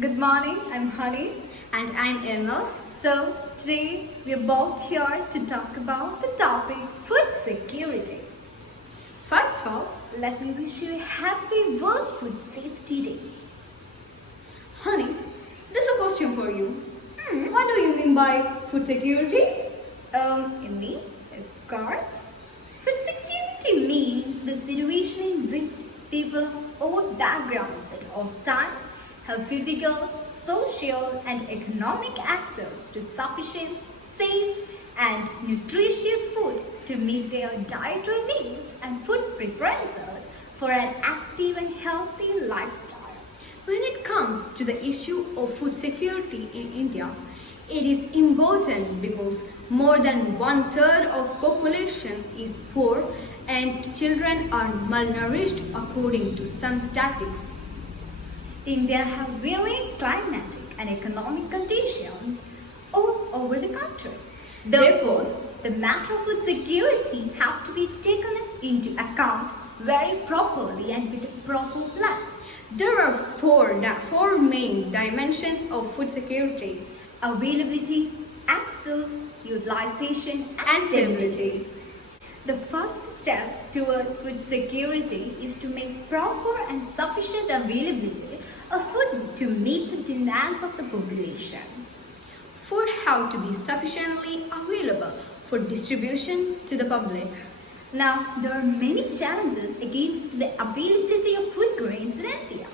Good morning, I'm Honey. And I'm Emma. So, today we're both here to talk about the topic food security. First of all, let me wish you a happy World Food Safety Day. Honey, this is a question for you. What do you mean by food security? In me, of course. Food security means the situation in which people of all backgrounds at all times have physical, social, and economic access to sufficient, safe, and nutritious food to meet their dietary needs and food preferences for an active and healthy lifestyle. When it comes to the issue of food security in India, it is important because more than 1/3 of population is poor and children are malnourished according to some statistics. India have varying climatic and economic conditions all over the country. Therefore, the matter of food security have to be taken into account very properly and with a proper plan. There are four main dimensions of food security: availability, access, utilization, and stability. The first step towards food security is to make proper and sufficient availability of food to meet the demands of the population. Food have to be sufficiently available for distribution to the public. Now, there are many challenges against the availability of food grains in India.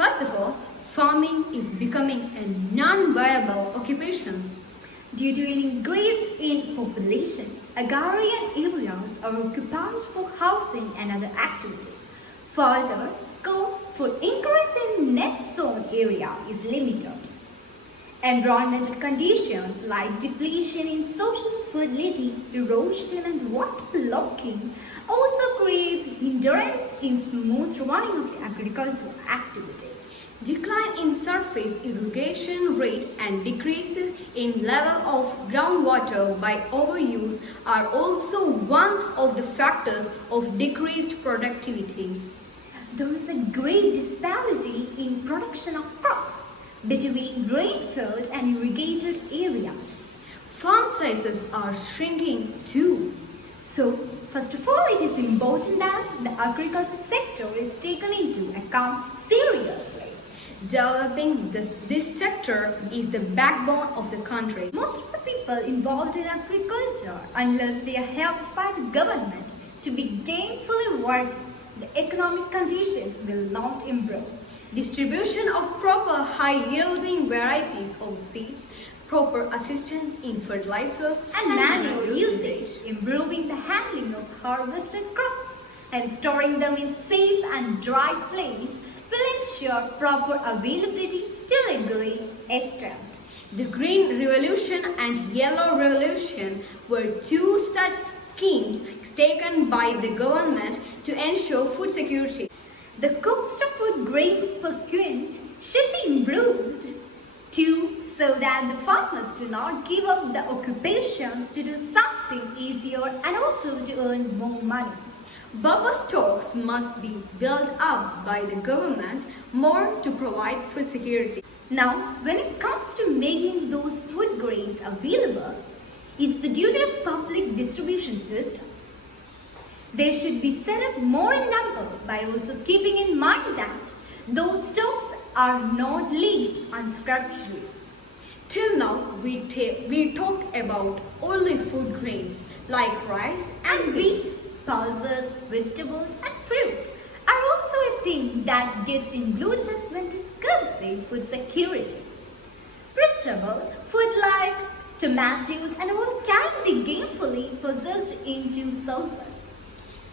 First of all, farming is becoming a non-viable occupation. Due to an increase in population, agrarian areas are occupied for housing and other activities. Further, scope for increase in net sown area is limited. Environmental conditions like depletion in social fertility, erosion and waterlogging also creates hindrance in smooth running of the agricultural activities. Decline in surface irrigation rate and decreases in level of groundwater by overuse are also one of the factors of decreased productivity. There is a great disparity in production of crops between rain-fed and irrigated areas. Farm sizes are shrinking too. So, first of all, it is important that the agriculture sector is taken into account seriously. Developing this sector is the backbone of the country. Most of the people involved in agriculture, unless they are helped by the government to be gainfully working, the economic conditions will not improve. Distribution of proper high-yielding varieties of seeds, proper assistance in fertilizers and manual usage, improving the handling of harvested crops and storing them in safe and dry place will ensure proper availability till it gains strength. The Green Revolution and Yellow Revolution were two such schemes taken by the government to ensure food security. The cost of food grains per quint should be improved too, so that the farmers do not give up the occupations to do something easier and also to earn more money. Buffer stocks must be built up by the government more to provide food security. Now, when it comes to making those food grains available, it's the duty of public distribution system. They should be set up more in number by also keeping in mind that those stocks are not leaked unscrupulously. Till now, we talked about only food grains like rice and wheat. Pulses, vegetables and fruits are also a thing that gets included when discussing food security. Vegetable, food like tomatoes and all can be gainfully processed into sauces.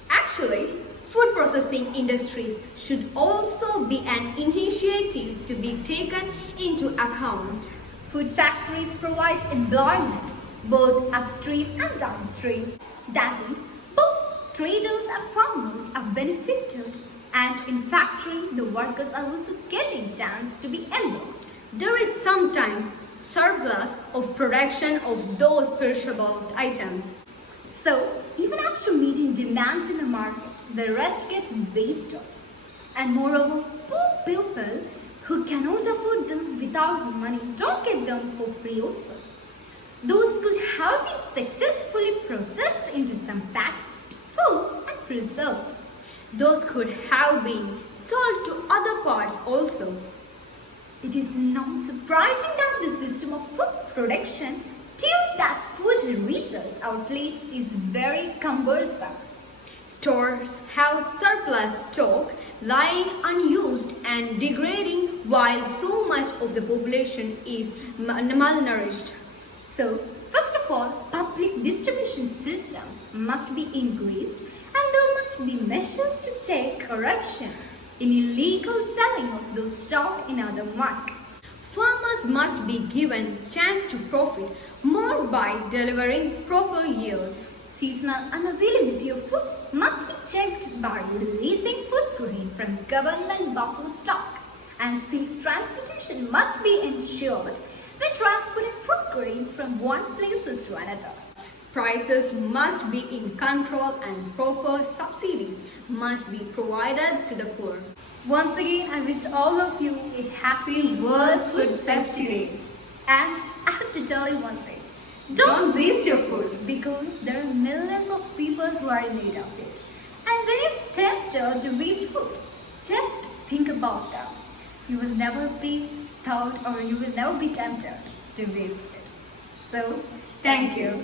Actually, food processing industries should also be an initiative to be taken into account. Food factories provide employment both upstream and downstream. That is, both traders and farmers are benefited, and in factory the workers are also getting chance to be involved. There is sometimes surplus of production of those perishable items. So, even after meeting demands in the market, the rest gets wasted. And moreover, poor people who cannot afford them without money don't get them for free also. Those could have been successfully processed into some packed food and preserved. Those could have been sold to other parts also. It is not surprising that the system of food production till that food reaches our plates is very cumbersome. Stores have surplus stock lying unused and degrading while so much of the population is malnourished. So, first of all, public distribution systems must be increased and there must be measures to check corruption in illegal selling of those stock in other markets. Farmers must be given chance to profit more by delivering proper yield. Seasonal unavailability of food must be checked by releasing food grain from government buffer stock, and safe transportation must be ensured when transporting food grains from one places to another. Prices must be in control and proper subsidies must be provided to the poor. Once again, I wish all of you a happy World Food Safety Day. And I have to tell you one thing. Don't waste your food. Because there are millions of people who are in need of it. And when you're tempted to waste food, just think about them. You will never be thought or you will never be tempted to waste it. So, thank you.